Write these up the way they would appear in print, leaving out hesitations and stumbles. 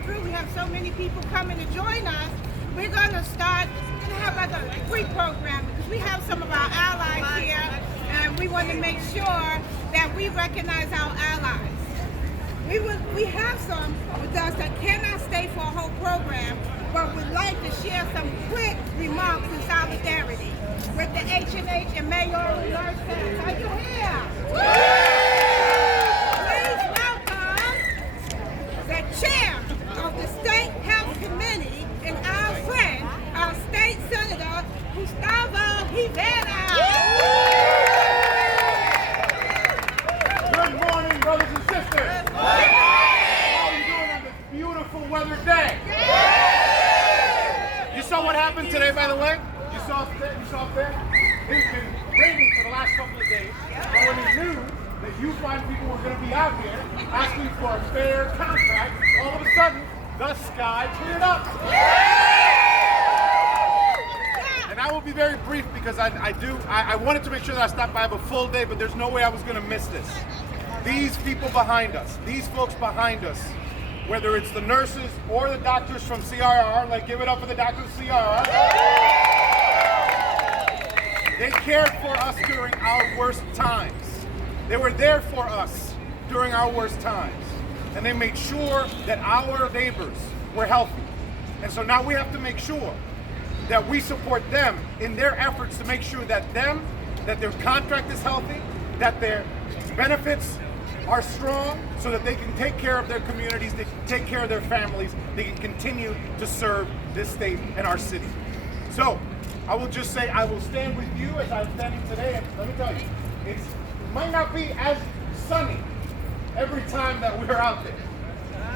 come through. We have so many people coming to join us. We're going to have like a pre-program because we have some of our allies here, and we want to make sure that we recognize our allies. We have some with us that cannot stay for a whole program, but would like to share some quick remarks in solidarity with the H&H and mayoral nurses. Are you here? Please welcome the chair of the State Health Committee and our friend, our state senator, Gustavo Rivera. Good morning, brothers and sisters. How are you doing on this beautiful weather day? You saw what happened today, by the way? You saw it there? It's been raining for the last couple of days. And when they knew that you fine people were going to be out here asking for a fair contract, all of a sudden, the sky cleared up. And I will be very brief because I wanted to make sure that I stopped by a full day, but there's no way I was going to miss this. These people behind us, these folks behind us, whether it's the nurses or the doctors from CRR, like give it up for the doctors of CRR, they cared for us during our worst times. They were there for us during our worst times. And they made sure that our neighbors were healthy. And so now we have to make sure that we support them in their efforts to make sure that their contract is healthy, that their benefits are strong, so that they can take care of their communities, they can take care of their families, they can continue to serve this state and our city. So, I will just say I will stand with you as I'm standing today, and let me tell you, it might not be as sunny every time that we're out there.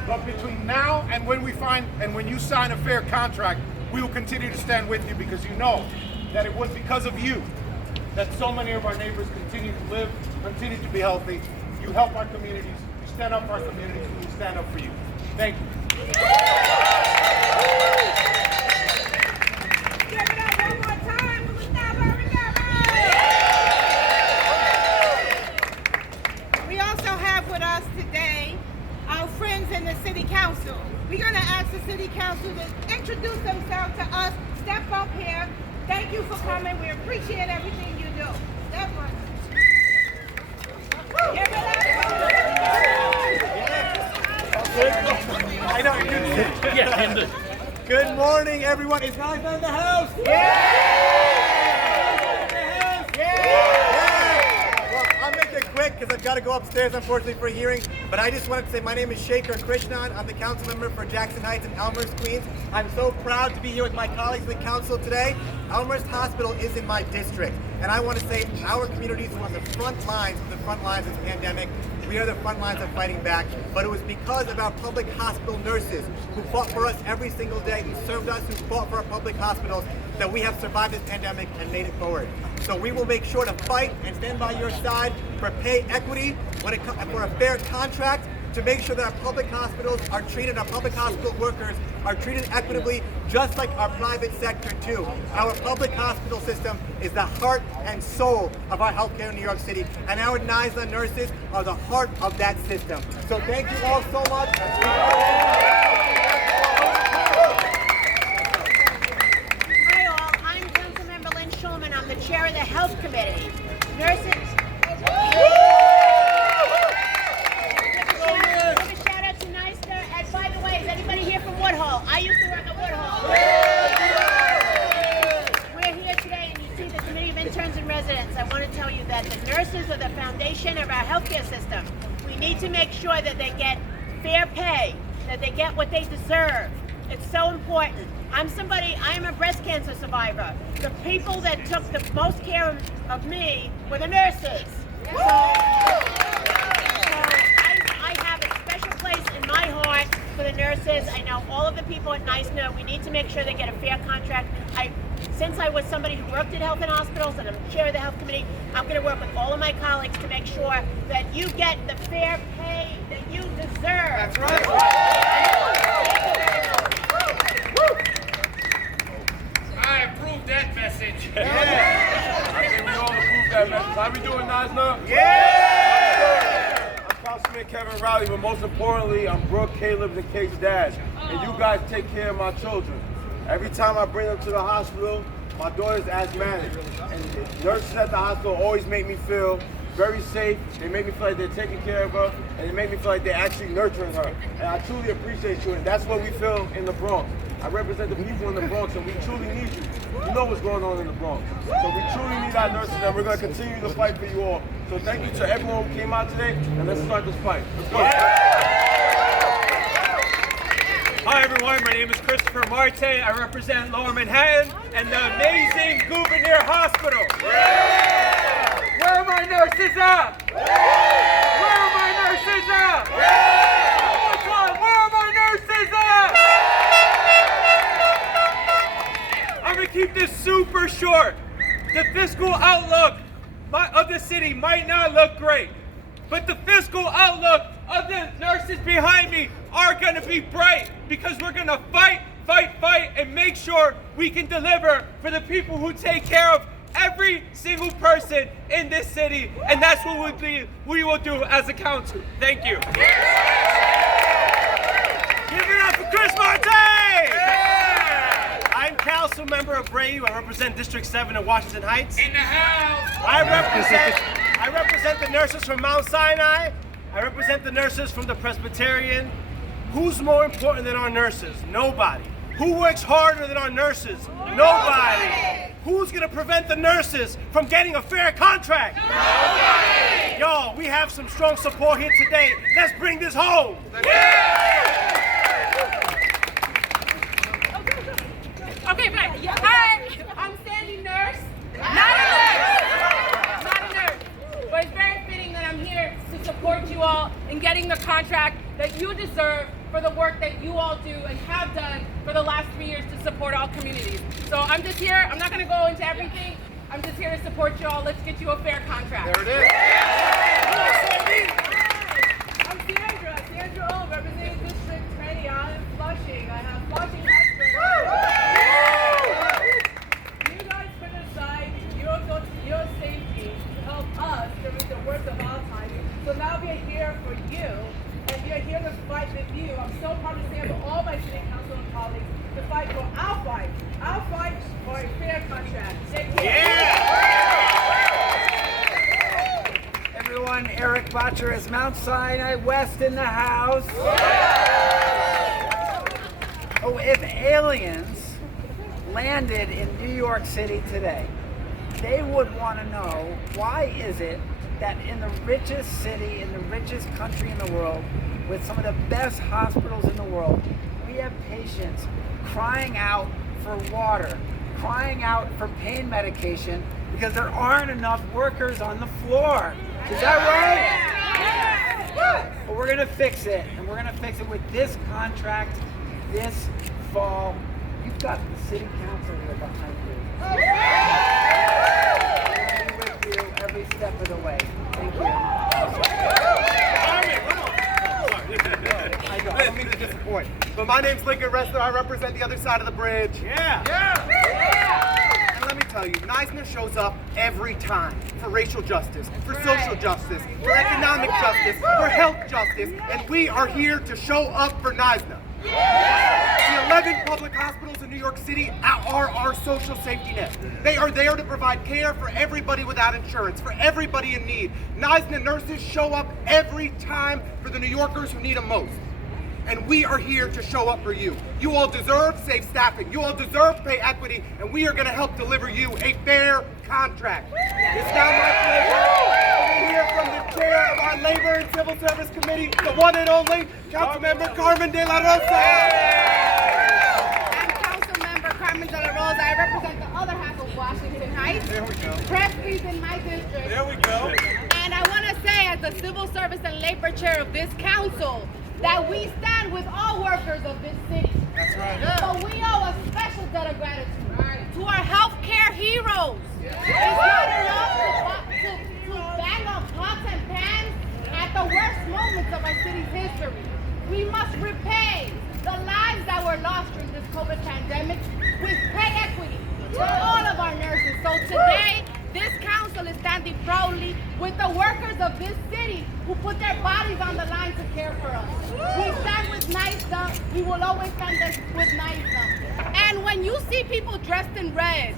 But between now and when you sign a fair contract, we will continue to stand with you because you know that it was because of you that so many of our neighbors continue to live, continue to be healthy. You help our communities, you stand up for our communities, and we stand up for you. Thank you. Give it up one more time for Gustavo Rivera. We also have with us today our friends in the City Council. We're going to ask the City Council to introduce themselves to us. Step up here. Thank you for coming. We appreciate everything you do. That one. Give it up. I know you're good. Good morning, everyone. Is Naza in the house? Well, I'll make it quick because I've got to go upstairs, unfortunately, for a hearing. But I just wanted to say my name is Shaker Krishnan. I'm the council member for Jackson Heights and Elmhurst, Queens. I'm so proud to be here with my colleagues in the council today. Elmhurst Hospital is in my district. And I want to say our communities were on the front lines of the pandemic. We are the front lines of fighting back, but it was because of our public hospital nurses who fought for us every single day, who served us, who fought for our public hospitals, that we have survived this pandemic and made it forward. So we will make sure to fight and stand by your side for pay equity, for a fair contract, to make sure that our public hospitals are treated, our public hospital workers are treated equitably, just like our private sector too. Our public hospital system is the heart and soul of our healthcare in New York City, and our NYSA nurses are the heart of that system. So thank you all so much. Hi all, I'm Councilmember Lynn Schulman. I'm the chair of the Health Committee. Nurses. Woodhull. I used to work at Woodhull. We're here today and you see the Committee of Interns and Residents. I want to tell you that the nurses are the foundation of our healthcare system. We need to make sure that they get fair pay, that they get what they deserve. It's so important. I am a breast cancer survivor. The people that took the most care of me were the nurses. So I have a special place in my heart for the nurses. I know all of the people at NICE know we need to make sure they get a fair contract. Since I was somebody who worked at health and hospitals and I'm chair of the health committee, I'm going to work with all of my colleagues to make sure that you get the fair pay that you deserve. That's right. I approve that message. Yeah. I think we all approve that message. How we doing, Nasna? Yeah! I'm Councilman Kevin Riley, but most importantly, I'm Brooke, Caleb, and Kate's dad. and you guys take care of my children. Every time I bring them to the hospital, my daughter's asthmatic, and the nurses at the hospital always make me feel very safe. They make me feel like they're taking care of her, and they make me feel like they're actually nurturing her. And I truly appreciate you, and that's what we feel in the Bronx. I represent the people in the Bronx, and we truly need you. You know what's going on in the Bronx. So we truly need our nurses, and we're going to continue to fight for you all. So thank you to everyone who came out today, and let's start this fight. Let's go. Hi everyone, my name is Christopher Marte. I represent Lower Manhattan and the amazing Gouverneur Hospital. Yeah! Where are my nurses at? Yeah! Where are my nurses at? Yeah! Where are my nurses at? I'm gonna keep this super short. The fiscal outlook of the city might not look great, but the fiscal outlook of the nurses behind me are going to be bright, because we're going to fight, and make sure we can deliver for the people who take care of every single person in this city, and that's what we will do as a council. Thank you. Give it up for Chris Marte! I'm council member of Brayu. I represent District 7 in Washington Heights. In the house! I represent the nurses from Mount Sinai. I represent the nurses from the Presbyterian. Who's more important than our nurses? Nobody. Who works harder than our nurses? Nobody. Who's gonna prevent the nurses from getting a fair contract? Nobody. Y'all, we have some strong support here today. Let's bring this home. Okay, fine. Hi, I'm Sandy Nurse. Not a nurse. Not a nurse. But it's very fitting that I'm here to support you all in getting the contract that you deserve for the work that you all do and have done for the last 3 years to support all communities. So I'm just here. I'm not going to go into everything. I'm just here to support you all. Let's get you a fair contract. There it is. I'm Sandra O, representing District 20 out in Flushing. I have Flushing Hospital. You guys put aside your safety to help us during the worst of our time. So now we are here for you, and we are here to fight with you. I'm so proud to stand with all my city council colleagues to fight for our fight for a fair contract. Thank you. Everyone, Eric Botcher is Mount Sinai West in the house. Oh, if aliens landed in New York City today, they would want to know, why is it that in the richest city, in the richest country in the world, with some of the best hospitals in the world, we have patients crying out for water, crying out for pain medication, because there aren't enough workers on the floor. Is that right? But we're gonna fix it, and we're gonna fix it with this contract this fall. You've got the city council here behind you. We're gonna be with you every step of the way. Thank you. I don't mean to disappoint, but my name's Lincoln Ressler. I represent the other side of the bridge. And let me tell you, Neisner shows up every time for racial justice, for social justice, for economic justice, for health justice, and we are here to show up for Neisner. The 11 public hospitals in New York City are our social safety net. They are there to provide care for everybody without insurance, for everybody in need. Neisner nurses show up every time for the New Yorkers who need them most. And we are here to show up for you. You all deserve safe staffing. You all deserve pay equity, and we are going to help deliver you a fair contract. It's now my pleasure to hear from the chair of our Labor and Civil Service Committee, the one and only Councilmember Carmen De La Rosa. I'm Councilmember Carmen De La Rosa. I represent the other half of Washington Heights. There we go. Presby's in my district. There we go. And I want to say, as the Civil Service and Labor Chair of this council, that we stand with all workers of this city. That's right. But we owe a special debt of gratitude to our healthcare heroes. It's not enough to bang on pots and pans at the worst moments of our city's history. We must repay the lives that were lost during this COVID pandemic with pay equity to all of our nurses. So today, this council Council is standing proudly with the workers of this city who put their bodies on the line to care for us. We stand with NYSA. We will always stand with NYSA. And when you see people dressed in red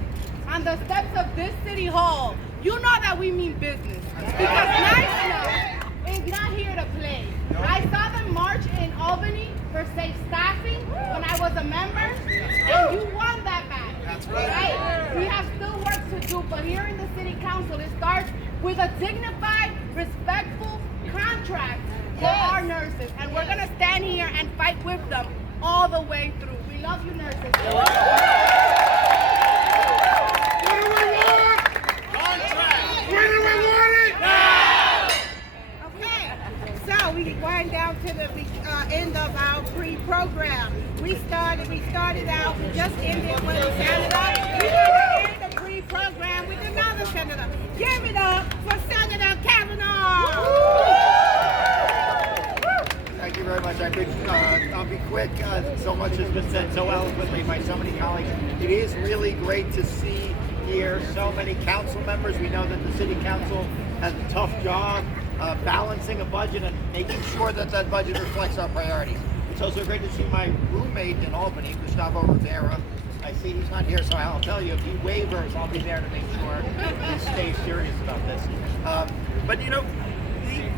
on the steps of this city hall, you know that we mean business. Because NYSA is not here to play. I saw them march in Albany for safe staffing when I was a member, and you won that battle. That's right. We have still work to do, but here in the city council, it starts with a dignified, respectful contract for our nurses, and we're gonna stand here and fight with them all the way through. We love you, nurses. What do we want? Contract. When do we want it? Now. Okay, so we wind down to the end of our pre-program. We started out, we just ended with a senator. We're going to end the pre-program with another senator. Give it up for Senator Kavanaugh. Thank you very much. I'll be quick. So much has been said so eloquently by so many colleagues. It is really great to see here so many council members. We know that the city council has a tough job balancing a budget and making sure that that budget reflects our priorities. It's also great to see my roommate in Albany, Gustavo Rivera. I see he's not here, so I'll tell you, if he wavers, I'll be there to make sure he stays serious about this. But you know,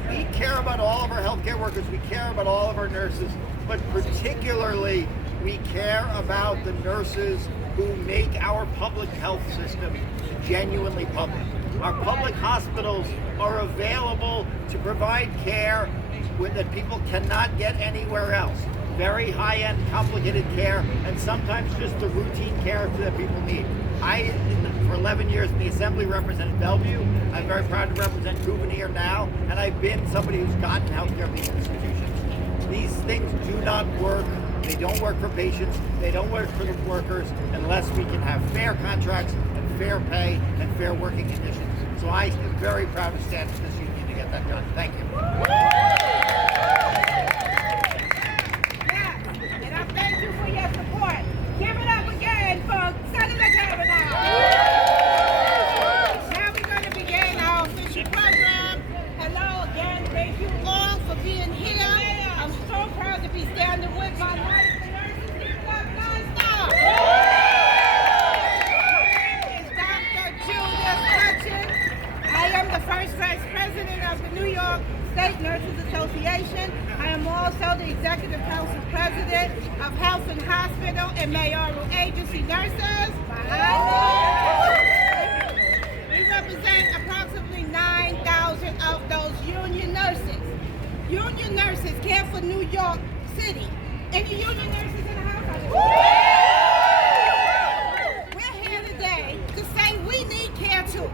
we care about all of our healthcare workers, we care about all of our nurses, but particularly we care about the nurses who make our public health system genuinely public. Our public hospitals are available to provide care that people cannot get anywhere else. Very high-end, complicated care, and sometimes just the routine care that people need. For 11 years in the Assembly, represented Bellevue. I'm very proud to represent Gouverneur now, and I've been somebody who's gotten healthcare in these institutions. These things do not work. They don't work for patients. They don't work for the workers unless we can have fair contracts and fair pay and fair working conditions. So I am very proud to stand with this union to get that done. Thank you. And I thank you for your support. Give it up again for Senator Kavanaugh. Now we're going to begin our official program. Hello again. Thank you all for being here. I'm so proud to be standing with my nurses. Give it up, nonstop. It's Dr. Julius Hutchins. I am the first vice president of the New York State Nurses Association. I am also the executive council president of Health and Hospital and Mayoral Agency Nurses. We represent approximately 9,000 of those union nurses. Union nurses care for New York City. Any union nurses in the house? We're here today to say we need care too.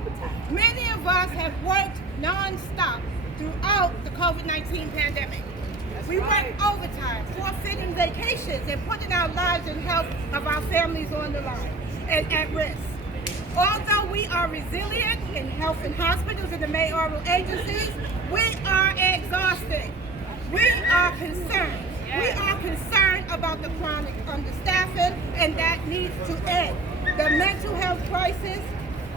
Many of us have worked non-stop throughout the COVID-19 pandemic. We worked overtime, forfeiting vacations, and putting our lives and health of our families on the line and at risk. Although we are resilient in health and hospitals and the mayoral agencies, we are exhausted. We are concerned. We are concerned about the chronic understaffing, and that needs to end. The mental health crisis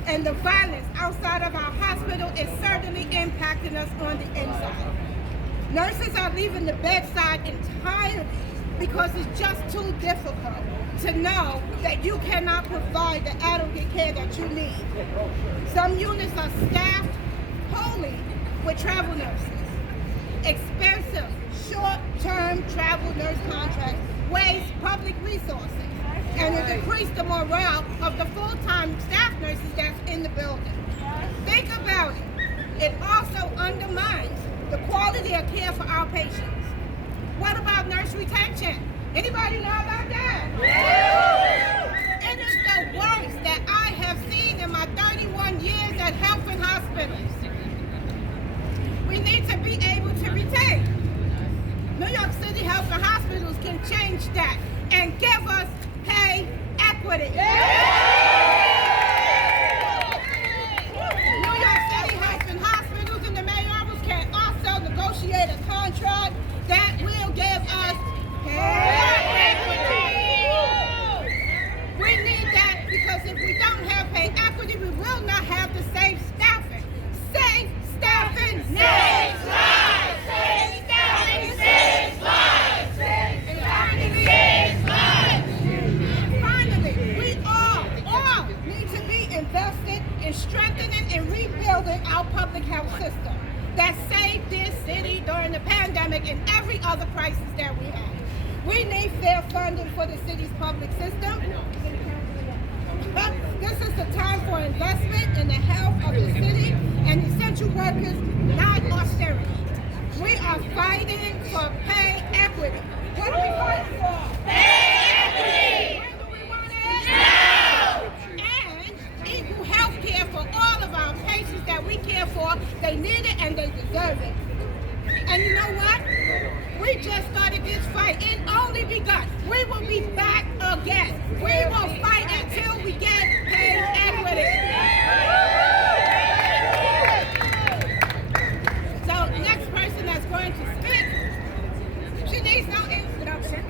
and the violence outside of our hospital is certainly impacting us on the inside. Nurses are leaving the bedside entirely because it's just too difficult to know that you cannot provide the adequate care that you need. Some units are staffed wholly with travel nurses. Expensive, short-term travel nurse contracts waste public resources, and it decreases the morale of the full-time staff nurses that's in the building. Think about it. It also undermines the quality of care for our patients. What about nurse retention? Anybody know about that? It is the worst that I have seen in my 31 years at health and hospitals. We need to be able to retain. New York City Health and Hospitals can change that and give us pay equity. New York City Health and Hospitals and the mayors can also negotiate a contract that will give us pay equity. We need that because if we don't have pay equity, we will not have the same staffing. for the city's public system. But this is the time for investment in the health of the city and essential workers, not austerity. We are fighting for pay equity. What are we fighting for? Pay equity! When do we want it? Now! And equal health care for all of our patients that we care for. They need it and they deserve it. And you know what? We just started this fight. It only begun. We will be back again. We will fight until we get pay equity. So next person that's going to speak, she needs no introduction.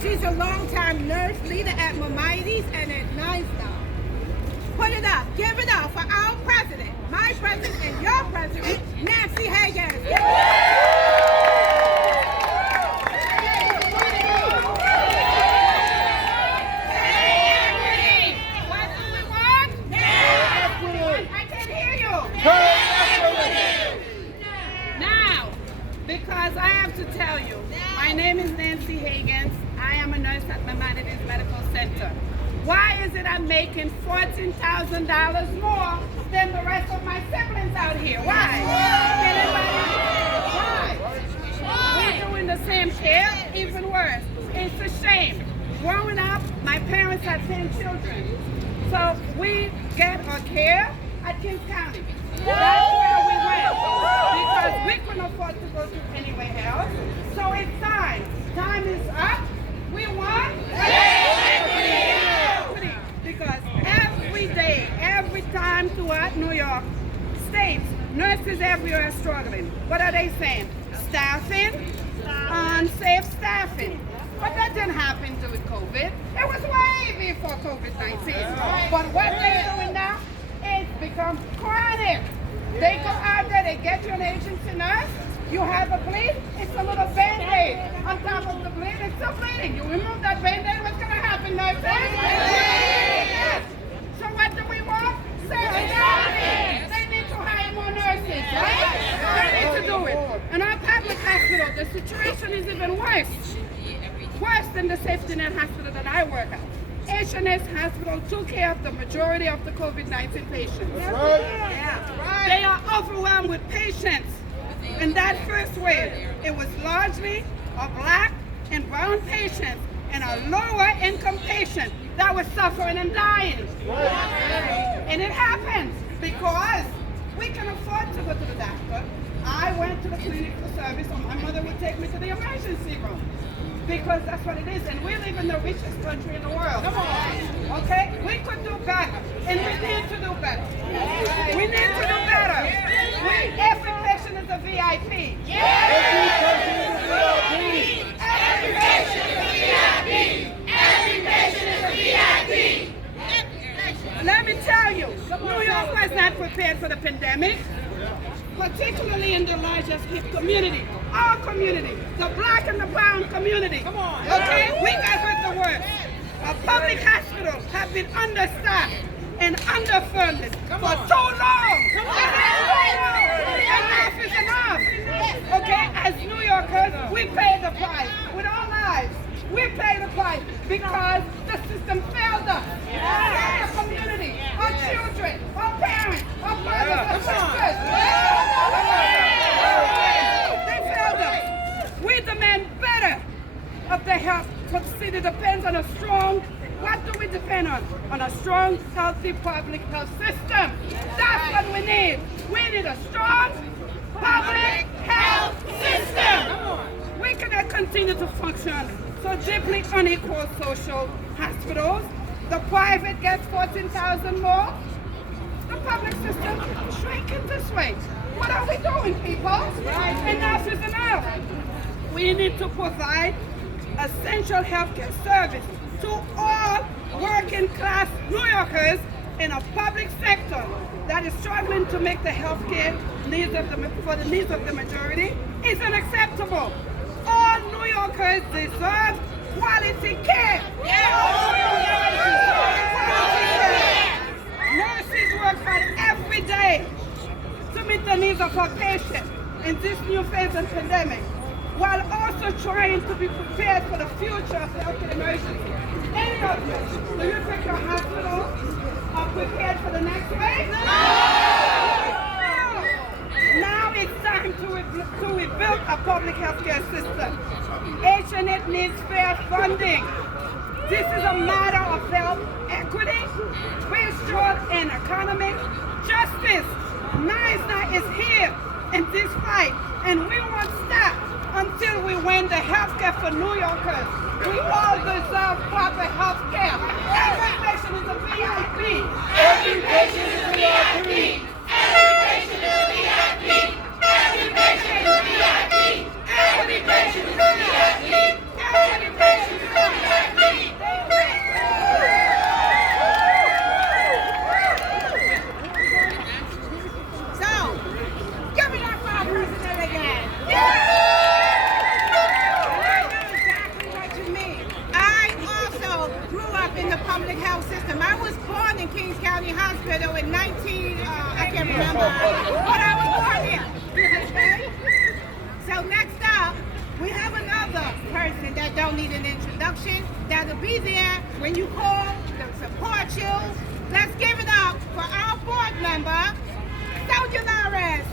She's a longtime nurse leader at Marte and at Nine Star. Put it up. Give it up for our president, my president, and your president, Nancy Higgins. Because I have to tell you, my name is Nancy Higgins. I am a nurse at Marte Medical Center. Why is it I'm making $14,000 more than the rest of my siblings out here? Why? Why? We're doing the same care, even worse. It's a shame. Growing up, my parents had 10 children. So we get our care at Kings County. That's where we went because we couldn't afford to go to anywhere else. So it's time. Time is up. We want equity. Because every day, every time throughout New York State, nurses everywhere are struggling. What are they saying? Staffing, unsafe staffing. But that didn't happen during COVID. It was way before COVID-19. But what they're doing now, it's become chronic. They go out there, they get you an agency nurse, you have a bleed, it's a little Band-Aid. On top of the bleed, it's still bleeding. You remove that Band-Aid, what's going to happen, nurses? Yes. So what do we want? Staffing. They need to hire more nurses, right? They need to do it. In our public hospital, the situation is even worse. Worse than the safety net hospital that I work at. H&S Hospital took care of the majority of the COVID-19 patients. They are overwhelmed with patients. In that first wave, it was largely a black and brown patients and a lower income patient that was suffering and dying. And it happens because we can afford to go to the doctor. I went to the clinic for service, so my mother would take me to the emergency room. Because that's what it is, and we live in the richest country in the world. Come on. Okay? We could do better, and we need to do better. We need to do better. Every patient is a VIP. Every patient is a VIP. Every patient is a VIP. Every patient is a VIP. Let me tell you, New York was not prepared for the pandemic. Particularly in the largest hip community, our community, the black and the brown community. Come on. Okay, we got hurt the worst. Our public hospitals have been understaffed and underfunded for too long. Enough is enough. Okay, as New Yorkers, we pay the price with our lives. We pay the price because the system failed us. Our community, our children, our parents, our brothers, our sisters. They failed us. We demand better of the health. The city depends on a strong, what do we depend on? On a strong, healthy public health system. That's what we need. We need a strong public health system. We cannot continue to function so deeply unequal social hospitals. The private gets 14,000 more. The public system is shrinking this way. What are we doing, people? Enough is enough. We need to provide essential healthcare service to all working class New Yorkers in a public sector that is struggling to make the healthcare needs for the needs of the majority is unacceptable. All New Yorkers deserve quality care. Nurses work hard every day to meet the needs of our patients in this new phase of pandemic. while also trying to be prepared for the future of healthcare emergency. Any of you, do you think your hospital are prepared for the next wave? No! Now it's time to rebuild a public healthcare system. H&H needs fair funding. This is a matter of health equity, racial and economic justice. NISNA is here in this fight, and we won't stop until we win the healthcare for New Yorkers. We all deserve proper healthcare. Every patient is a VIP. Every patient is a VIP. Every patient is a VIP. Every patient is a VIP. Every patient is a VIP. Every patient is a VIP. So, give me that for our president again. I know exactly what you mean. I also grew up in the public health system. I was born in Kings County Hospital in I can't remember, but I was born here. Okay? So next up, we have another person that don't need an introduction, that'll be there when you call, they'll support you. Let's give it up for our board member, Sonia Lawrence.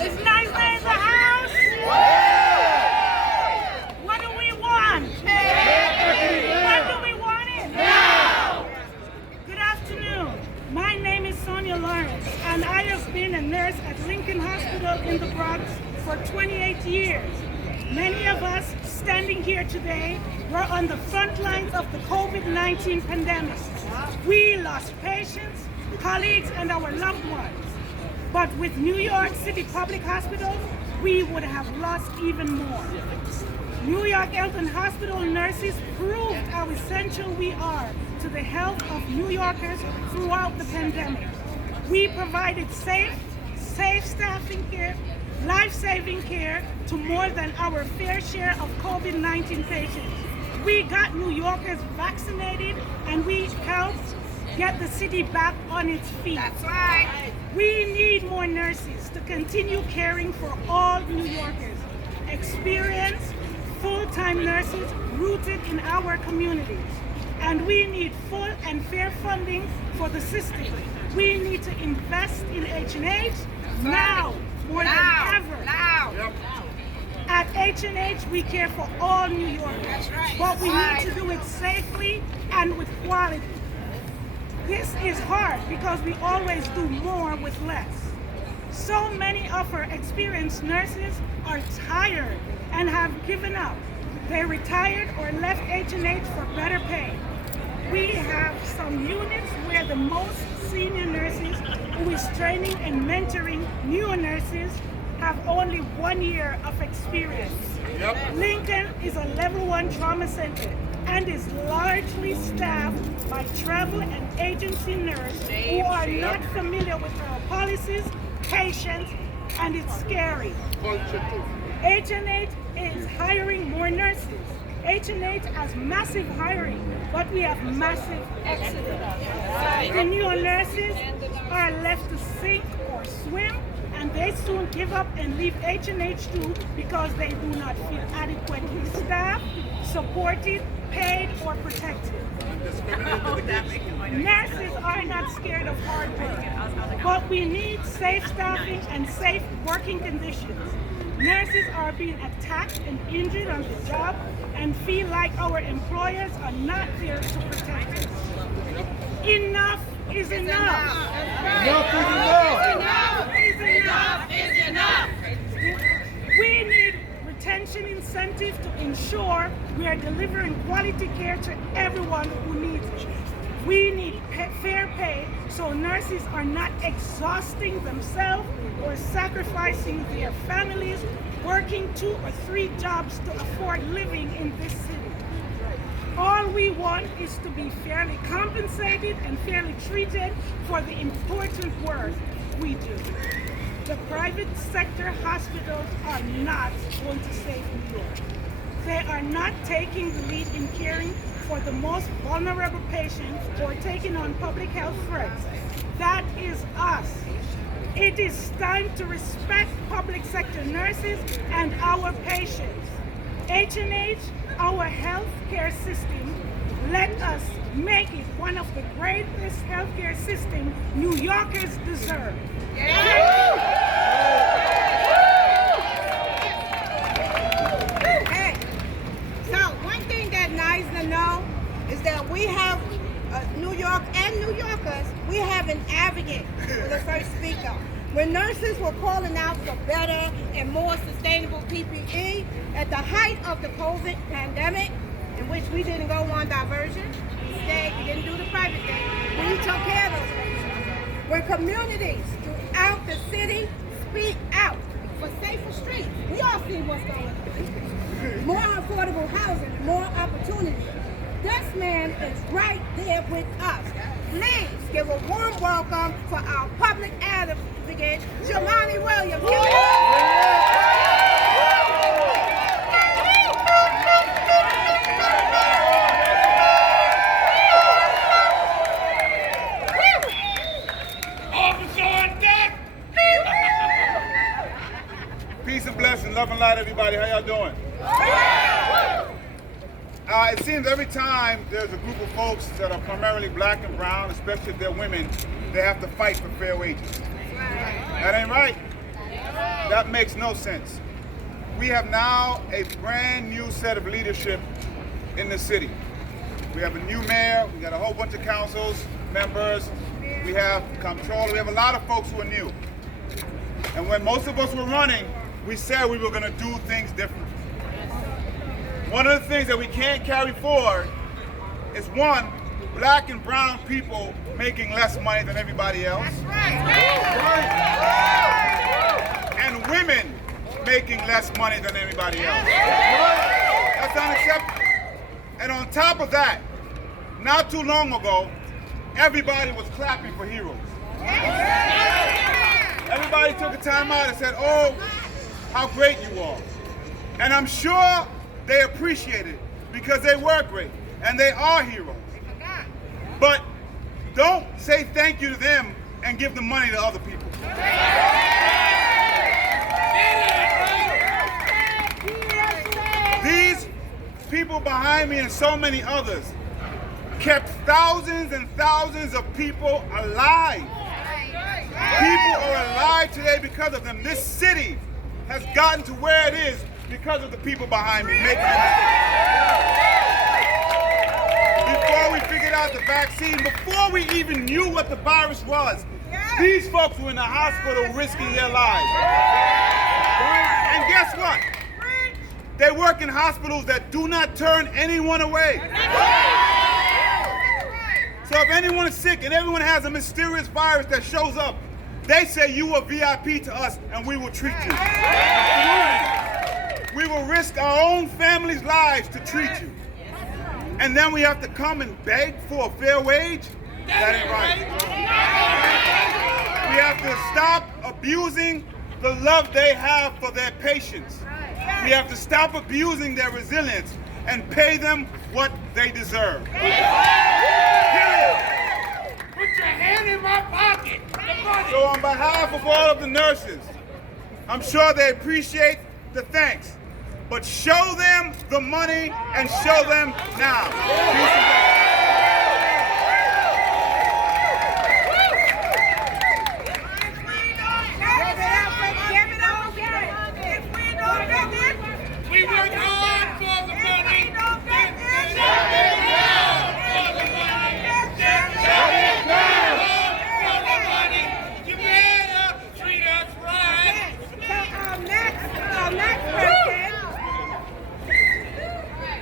It's nice day in the house. What do we want? When do we want it? Now. Good afternoon. My name is Sonia Lawrence, and I have been a nurse at Lincoln Hospital in the Bronx for 28 years. Many of us standing here today were on the front lines of the COVID-19 pandemic. We lost patients, colleagues, and our loved ones. But with New York City public hospitals, we would have lost even more. New York Health and Hospital nurses proved how essential we are to the health of New Yorkers throughout the pandemic. We provided safe staffing care, life-saving care to more than our fair share of COVID-19 patients. We got New Yorkers vaccinated, and we helped get the city back on its feet. That's right. We need more nurses to continue caring for all New Yorkers. Experienced, full-time nurses rooted in our communities. And we need full and fair funding for the system. We need to invest in H&H now, more than ever. Now. At H&H, we care for all New Yorkers. That's right. But we need to do it safely and with quality. This is hard because we always do more with less. So many of our experienced nurses are tired and have given up. They retired or left H&H for better pay. We have some units where the most senior nurses who is training and mentoring newer nurses have only 1 year of experience. Yep. Lincoln is a level 1 trauma center and is largely staffed by travel and agency nurses who are not familiar with our policies, patients, and it's scary. H&H is hiring more nurses. H&H has massive hiring, but we have massive exodus. The newer nurses are left to sink or swim, and they soon give up and leave H&H too because they do not feel adequately staffed, supported, paid, or protected. Nurses are not scared of hard work, but we need safe staffing and safe working conditions. Nurses are being attacked and injured on the job and feel like our employers are not there to protect us. Enough is enough. Enough is enough. Enough is enough. Is enough. We need retention incentive to ensure we are delivering quality care to everyone who needs it. We need fair pay so nurses are not exhausting themselves or sacrificing their families, working 2 or 3 jobs to afford living in this city. All we want is to be fairly compensated and fairly treated for the important work we do. The private sector hospitals are not going to save New York. They are not taking the lead in caring for the most vulnerable patients or taking on public health threats. That is us. It is time to respect public sector nurses and our patients. H&H, our healthcare system, let us make it one of the greatest healthcare systems New Yorkers deserve. Hey, so one thing that nice to know is that we have New York and New Yorkers, we have an advocate for the first speaker. When nurses were calling out for better and more sustainable PPE at the height of the COVID pandemic, in which we didn't go on diversion, instead we didn't do the private thing, we took care of those patients. When communities throughout the city speak out for safer streets, we all see what's going on. More affordable housing, more opportunity. This man is right there with us. Please give a warm welcome for our public advocate, Jelani Williams. Officer on deck! Peace and blessings, love and light, everybody. How y'all doing? It seems every time there's a group of folks that are primarily black and brown, especially if they're women, they have to fight for fair wages. That ain't right. That makes no sense. We have now a brand new set of leadership in the city. We have a new mayor, we got a whole bunch of councils, members, we have comptroller, we have a lot of folks who are new. And when most of us were running, we said we were gonna do things different. One of the things that we can't carry forward is one, black and brown people making less money than everybody else. And women making less money than everybody else. That's unacceptable. And on top of that, not too long ago, everybody was clapping for heroes. Everybody took a time out and said, oh, how great you are. And I'm sure they appreciate it because they were great and they are heroes. But don't say thank you to them and give the money to other people. These people behind me and so many others kept thousands and thousands of people alive. People are alive today because of them. This city has gotten to where it is because of the people behind me making a mistake. Before we figured out the vaccine, before we even knew what the virus was, these folks were in the hospital risking their lives. And guess what? They work in hospitals that do not turn anyone away. So if anyone is sick and everyone has a mysterious virus that shows up, they say you are VIP to us and we will treat you. We will risk our own family's lives to treat you. And then we have to come and beg for a fair wage? That ain't right. We have to stop abusing the love they have for their patients. We have to stop abusing their resilience and pay them what they deserve. Period. Put your hand in my pocket. So on behalf of all of the nurses, I'm sure they appreciate the thanks, but show them the money and show them now. Peace and blessings. We work hard for the money. You better treat us right. So our next person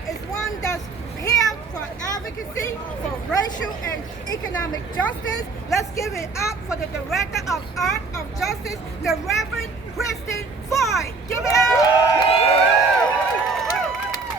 is one that's here for advocacy for racial and economic justice. Let's give it up for the Director of Art of Justice, the Reverend Kristen Foy. Give it up!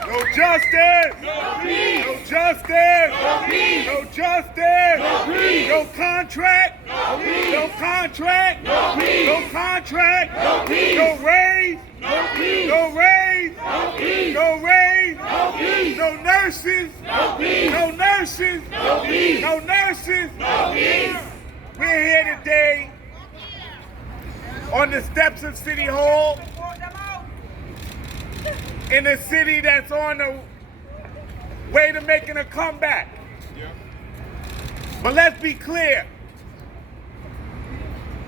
No justice! No peace! No justice! No peace! No justice! No peace! No contract! No peace! No contract! No peace! No contract! No peace! No raise! No peace! No raise! No peace! No raise! No peace! No No nurses. No peace. No nurses. No peace. No nurses. No peace. We're here today on the steps of City Hall in a city that's on the way to making a comeback. But let's be clear.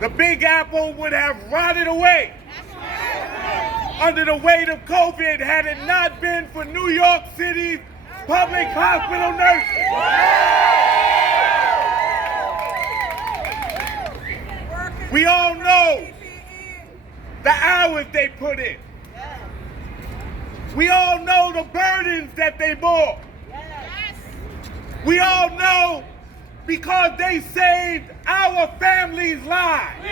The Big Apple would have rotted away under the weight of COVID had it not been for New York City's public hospital nurses. We all know the hours they put in. We all know the burdens that they bore. We all know because they saved our families' lives.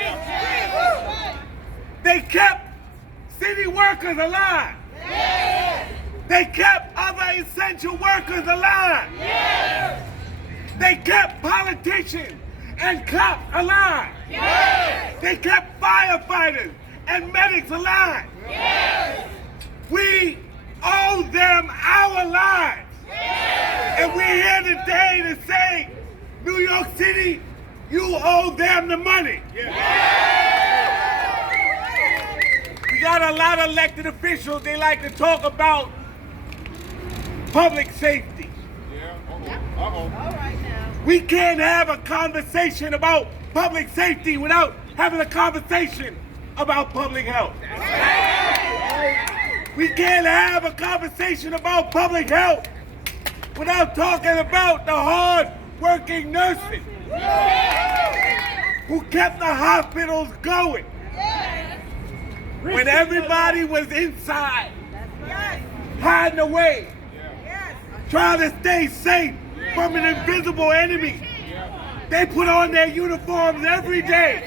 They kept city workers alive. They kept other essential workers alive. They kept politicians and cops alive. They kept firefighters and medics alive. We owe them our lives. And we're here today to say, New York City, you owe them the money. We got a lot of elected officials, they like to talk about public safety. We can't have a conversation about public safety without having a conversation about public health. We can't have a conversation about public health without talking about the hard-working nurses who kept the hospitals going when everybody was inside, hiding away, trying to stay safe from an invisible enemy. They put on their uniforms every day.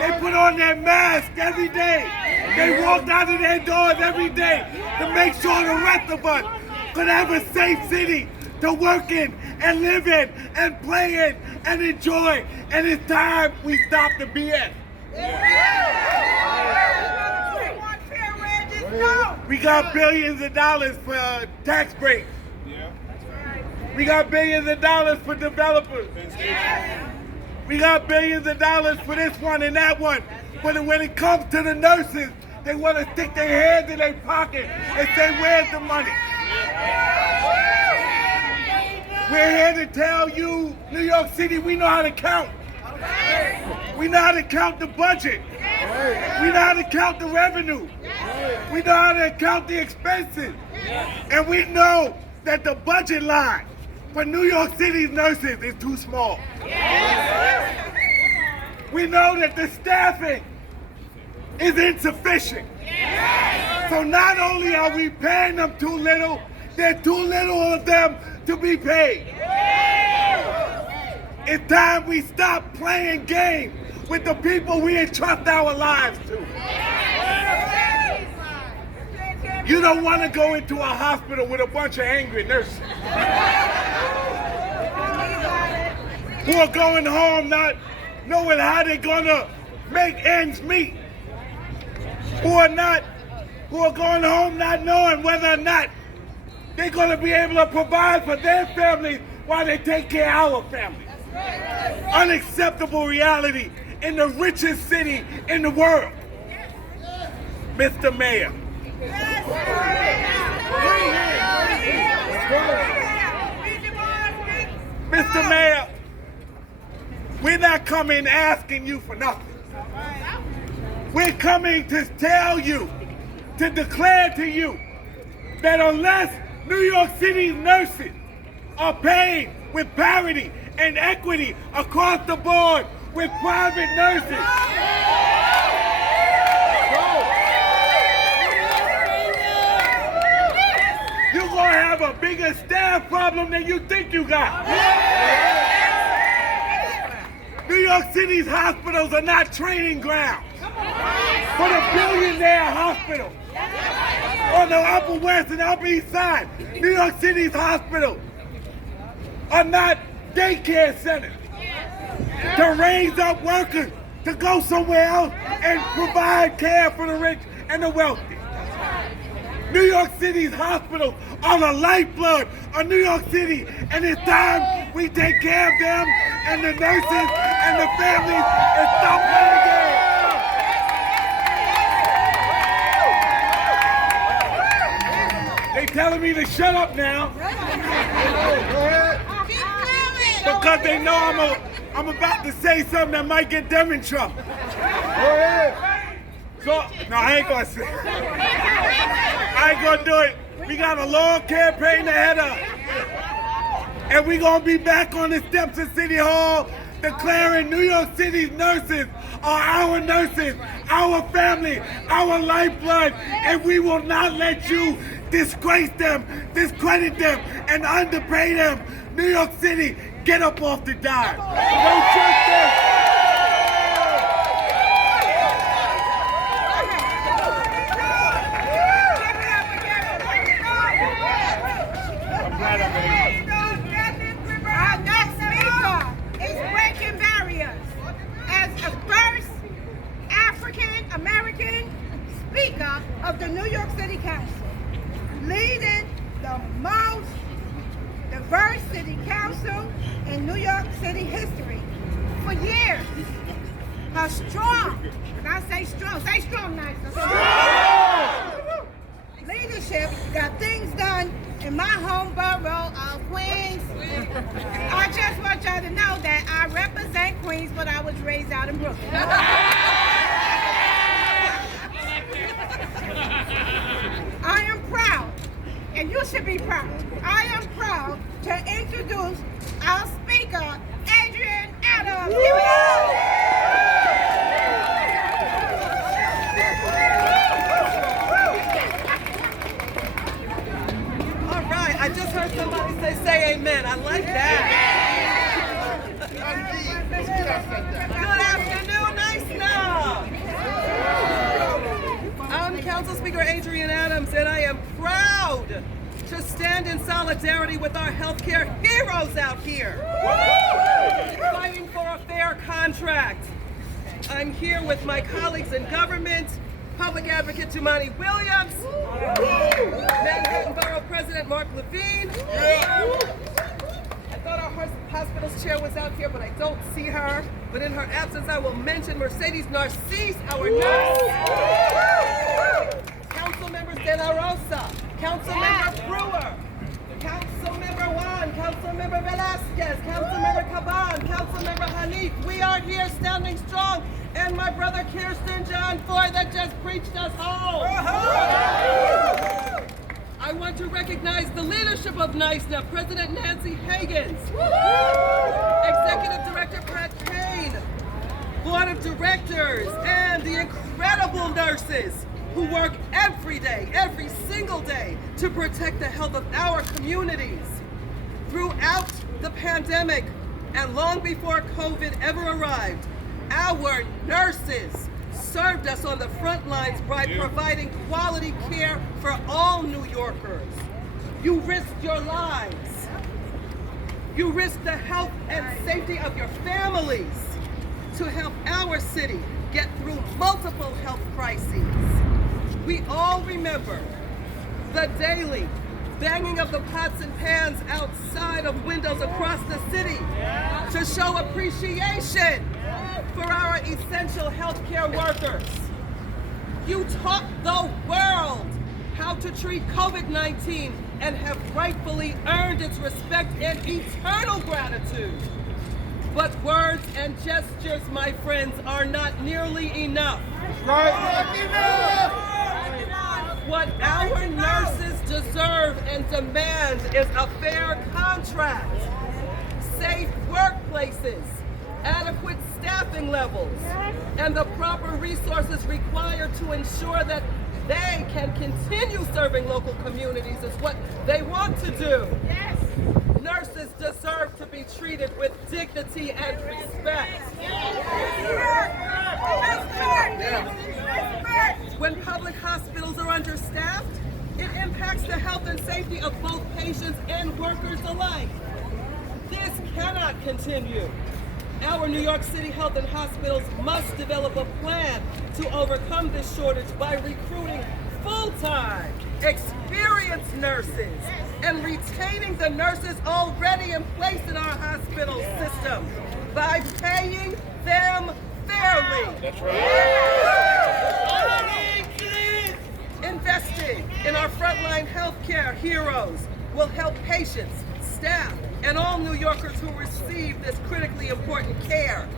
They put on their masks every day. They walked out of their doors every day to make sure the rest of us could have a safe city to work in and live in and play in and enjoy. And it's time we stop the BS. We got billions of dollars for tax breaks. We got billions of dollars for developers. We got billions of dollars for this one and that one. But when it comes to the nurses, they want to stick their hands in their pocket and say, where's the money? We're here to tell you, New York City, we know how to count. We know how to count the budget. We know how to count the revenue. We know how to count the expenses. And we know that the budget line for New York City's nurses is too small. We know that the staffing is insufficient. So not only are we paying them too little, there's too little of them to be paid. It's time we stop playing games with the people we entrust our lives to. You don't want to go into a hospital with a bunch of angry nurses who are going home not knowing how they're going to make ends meet, who are going home not knowing whether or not they're going to be able to provide for their families while they take care of our families. Unacceptable reality in the richest city in the world. Mr. Mayor. Mr. Mayor, we're not coming asking you for nothing. We're coming to tell you, to declare to you, that unless New York City's nurses are paid with parity and equity across the board with private nurses, you're going to have a bigger staff problem than you think you got. New York City's hospitals are not training grounds for the billionaire hospitals on the Upper West and Upper East Side. New York City's hospitals are not daycare centers to raise up workers to go somewhere else and provide care for the rich and the wealthy. New York City's hospitals are the lifeblood of New York City, and it's time we take care of them and the nurses and the families and stop playing games. They telling me to shut up now because they know I'm about to say something that might get them in trouble. So, no, I ain't gonna say. I ain't gonna do it. We got a long campaign ahead of us. And we gonna be back on the steps of City Hall declaring New York City's nurses are our nurses, our family, our lifeblood, and we will not let you disgrace them, discredit them, and underpay them. New York City, get up off the dime. No justice. Our next speaker is breaking barriers. As a first African American speaker of the New York City Council, leading the most diverse city council in New York City history for years. Her strong, and I say strong nice. Leadership got things done in my home borough of Queens. I just want y'all to know that I represent Queens, but I was raised out in Brooklyn. I am proud, and you should be proud. I am proud to introduce our speaker, Adrian Adams. Here we go. I just heard somebody say amen. I like that. Good afternoon, nice now. I'm Council Speaker Adrian Adams, and I am proud to stand in solidarity with our healthcare heroes out here, fighting for a fair contract. I'm here with my colleagues in government, Public Advocate Jumaane Williams, Manhattan Borough President Mark Levine. I thought our hospital's chair was out here, but I don't see her. But in her absence, I will mention Mercedes Narcisse, our nurse. Councilmember De La Rosa, Councilmember Brewer, Councilmember Juan, Councilmember Velasquez, Councilmember Caban, Councilmember Hanif. We are here standing strong. And my brother Kirsten John Foy that just preached us home. I want to recognize the leadership of NYSNA, President Nancy Higgins, Executive Director Pat Kane, Board of Directors, and the incredible nurses who work every day, every single day, to protect the health of our communities. Throughout the pandemic and long before COVID ever arrived, our nurses served us on the front lines by providing quality care for all New Yorkers. You risked your lives. You risked the health and safety of your families to help our city get through multiple health crises. We all remember the daily banging of the pots and pans outside of windows across the city to show appreciation for our essential healthcare workers. You taught the world how to treat COVID-19 and have rightfully earned its respect and eternal gratitude. But words and gestures, my friends, are not nearly enough. What our nurses deserve and demand is a fair contract, safe workplaces, adequate staffing levels, and the proper resources required to ensure that they can continue serving local communities is what they want to do. Yes. Nurses deserve to be treated with dignity and respect. When public hospitals are understaffed, it impacts the health and safety of both patients and workers alike. This cannot continue. Our New York City health and hospitals must develop a plan to overcome this shortage by recruiting full-time, experienced nurses and retaining the nurses already in place in our hospital system by paying them fairly. That's right. Investing in our frontline healthcare heroes will help patients, staff, and all New Yorkers who receive this critically important care.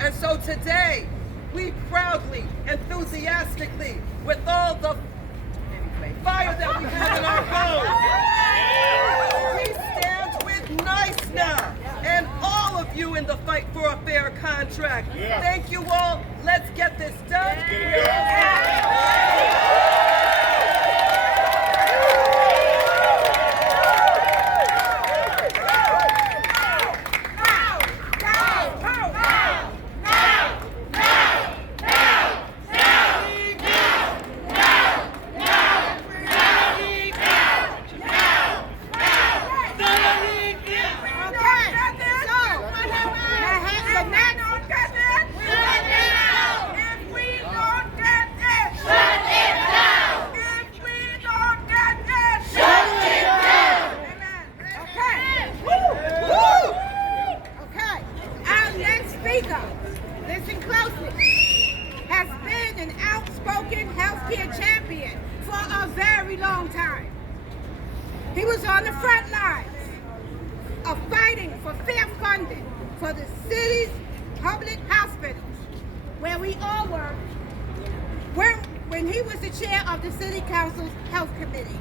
And so today, we proudly, enthusiastically, with all the fire that we have in our bones, we stand with NYSNA and all of you in the fight for a fair contract. Yeah. Thank you all. Let's get this done. Listen closely, has been an outspoken healthcare champion for a very long time. He was on the front lines of fighting for fair funding for the city's public hospitals, where we all work, when he was the chair of the City Council's Health Committee.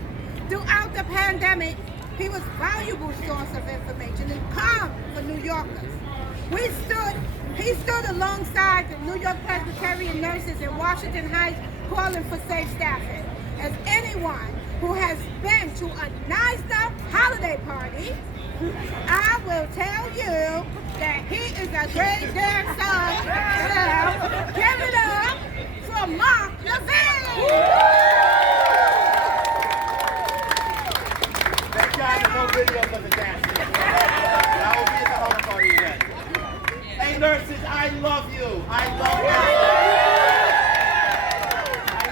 Throughout the pandemic, he was a valuable source of information and calm for New Yorkers. He stood alongside the New York Presbyterian nurses in Washington Heights calling for safe staffing. As anyone who has been to a NYSNA holiday party, I will tell you that he is a great dancer. Give it up for Marte. Thank God there's no videos of the dancing. I will be at the holiday party again. Hey nurses, I love you. I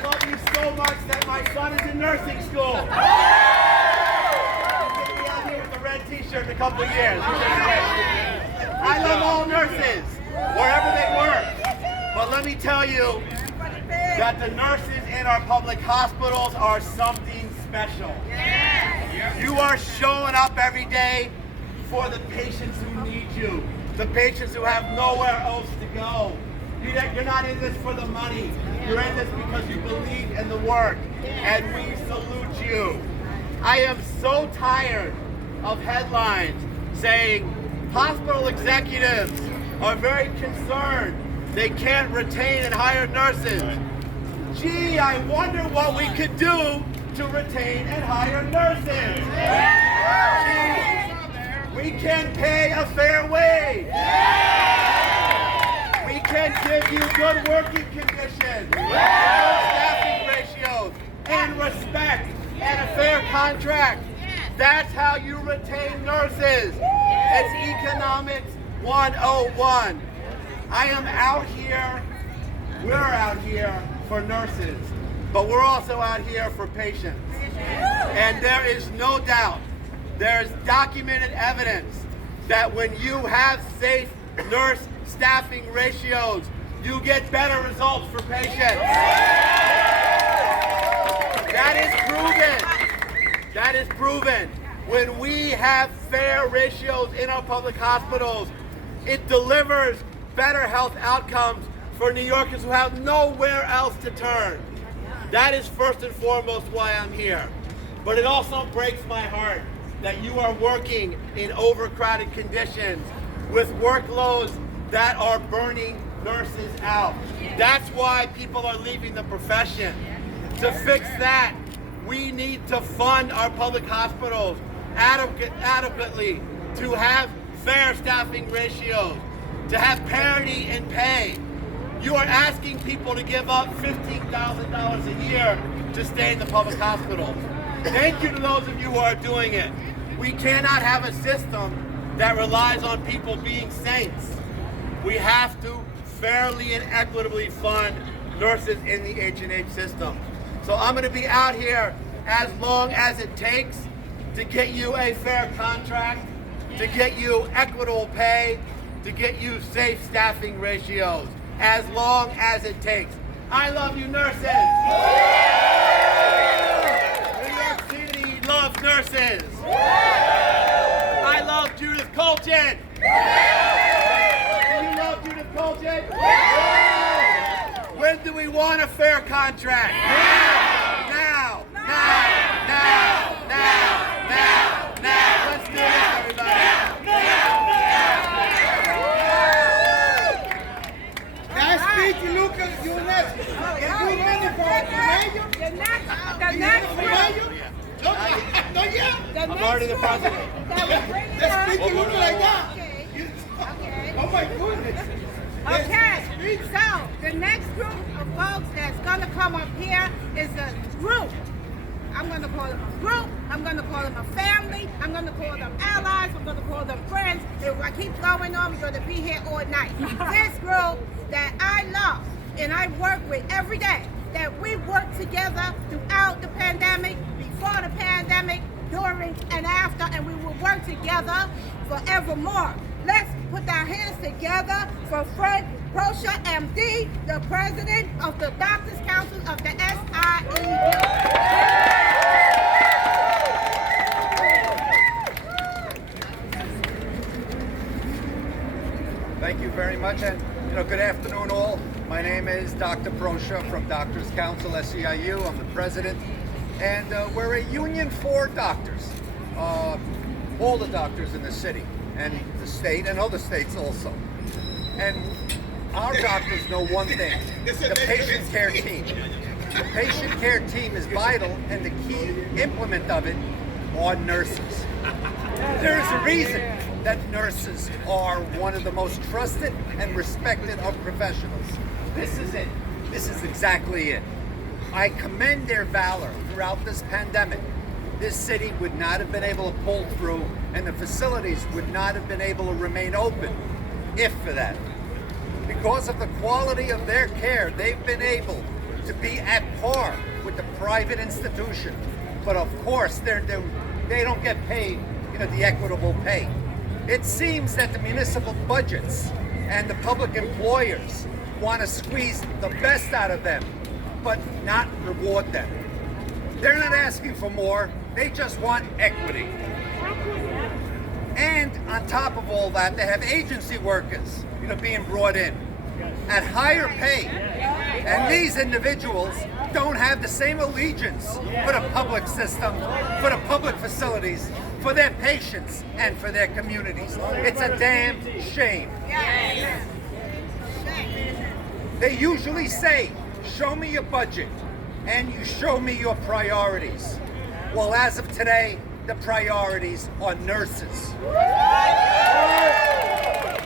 love you so much that my son is in nursing school. He's going to be out here with a red t-shirt in a couple of years. I love all nurses, wherever they work. But let me tell you that the nurses in our public hospitals are something special. You are showing up every day for the patients who need you. The patients who have nowhere else to go. You're not in this for the money. You're in this because you believe in the work. And we salute you. I am so tired of headlines saying hospital executives are very concerned they can't retain and hire nurses. Gee, I wonder what we could do to retain and hire nurses. Gee, we can pay a fair wage. We can give you good working conditions, good staffing ratios, and respect, and a fair contract. That's how you retain nurses. It's Economics 101. I am out here, we're out here for nurses, but we're also out here for patients. And there is no doubt, there's documented evidence that when you have safe nurse staffing ratios, you get better results for patients. That is proven. When we have fair ratios in our public hospitals, it delivers better health outcomes for New Yorkers who have nowhere else to turn. That is first and foremost why I'm here. But it also breaks my heart that you are working in overcrowded conditions with workloads that are burning nurses out. That's why people are leaving the profession. To fix that, we need to fund our public hospitals adequately, to have fair staffing ratios, to have parity in pay. You are asking people to give up $15,000 a year to stay in the public hospitals. Thank you to those of you who are doing it. We cannot have a system that relies on people being saints. We have to fairly and equitably fund nurses in the H&H system. So I'm going to be out here as long as it takes to get you a fair contract, to get you equitable pay, to get you safe staffing ratios, as long as it takes. I love you, nurses. New York City loves nurses. I love Judith Colchin. Do you love Judith Colchin? When do we want a fair contract? Now. Let's do this, everybody. Nice to meet you, Lucas. You next. Get you running for The next I'm already the president. Let's speak you look like that. Okay. Oh my goodness. Okay, so the next group of folks that's going to come up here is a group. I'm going to call them a group. I'm going to call them a family. I'm going to call them allies. I'm going to call them friends. If I keep going on, we're going to be here all night. This group that I love and I work with every day, that we work together throughout the pandemic, before the pandemic, during and after, and we will work together forevermore. Let's put our hands together for Fred Prosher, MD, the president of the Doctors Council of the SIEU. Thank you very much, and good afternoon all. My name is Dr. Prosher from Doctors Council SEIU. I'm the president, and we're a union for doctors, all the doctors in the city and the state and other states also. And our doctors know one thing: the patient care team. The patient care team is vital, and the key implement of it are nurses. There is a reason that nurses are one of the most trusted and respected of professionals. This is it. This is exactly it. I commend their valor throughout this pandemic. This city would not have been able to pull through, and the facilities would not have been able to remain open if for that. Because of the quality of their care, they've been able to be at par with the private institution. But of course, they don't get paid, the equitable pay. It seems that the municipal budgets and the public employers want to squeeze the best out of them, but not reward them. They're not asking for more, they just want equity. And on top of all that, they have agency workers, being brought in at higher pay. And these individuals don't have the same allegiance for the public system, for the public facilities, for their patients, and for their communities. It's a damn shame. They usually say, show me your budget, and you show me your priorities. Well, as of today, the priorities are nurses.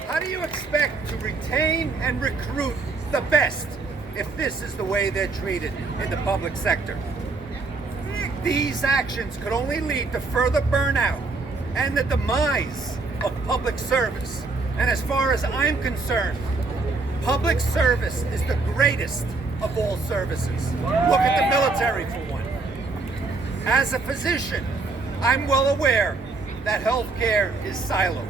How do you expect to retain and recruit the best if this is the way they're treated in the public sector? These actions could only lead to further burnout and the demise of public service. And as far as I'm concerned, public service is the greatest of all services. Look at the military for one. As a physician, I'm well aware that healthcare is siloed.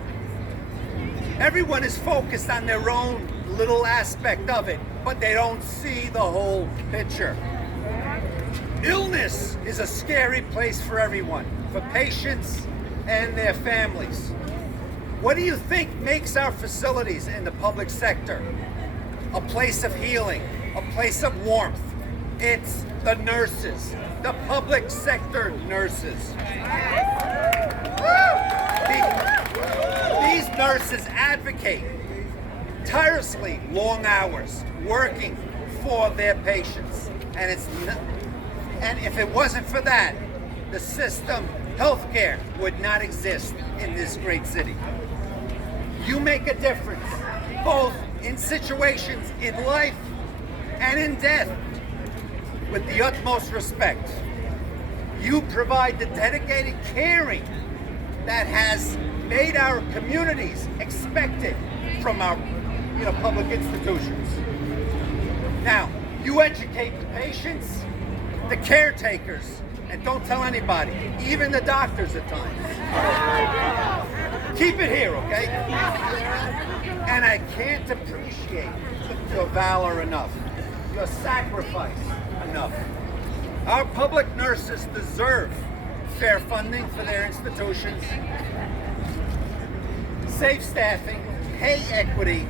Everyone is focused on their own little aspect of it, but they don't see the whole picture. Illness is a scary place for everyone, for patients and their families. What do you think makes our facilities in the public sector a place of healing, a place of warmth? It's the nurses, the public sector nurses. These nurses advocate tirelessly long hours, working for their patients. And if it wasn't for that, the system, healthcare, would not exist in this great city. You make a difference, both in situations in life and in death, with the utmost respect. You provide the dedicated caring that has made our communities expected from our public institutions. Now, you educate the patients, the caretakers, and don't tell anybody, even the doctors at times. Keep it here, okay? And I can't appreciate your valor enough, your sacrifice enough. Our public nurses deserve fair funding for their institutions, safe staffing, pay equity,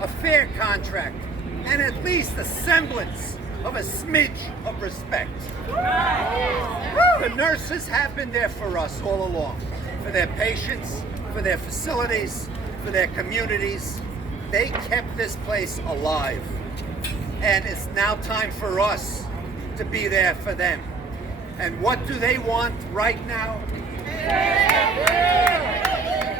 a fair contract, and at least a semblance of a smidge of respect. The nurses have been there for us all along, for their patients, for their facilities, for their communities. They kept this place alive. And it's now time for us to be there for them. And what do they want right now?